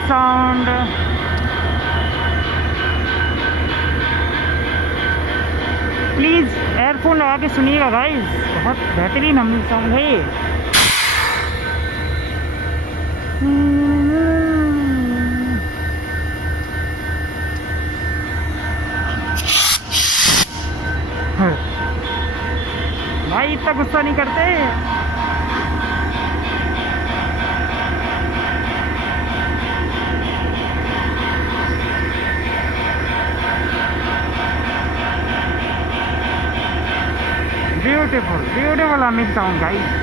Humming sound. Please earphone लगा के सुनिएगा गाइस, बहुत बेहतरीन हमिंग साउंड है ये। भाई इतना गुस्सा नहीं करते। Beautiful beautiful humming sound guys.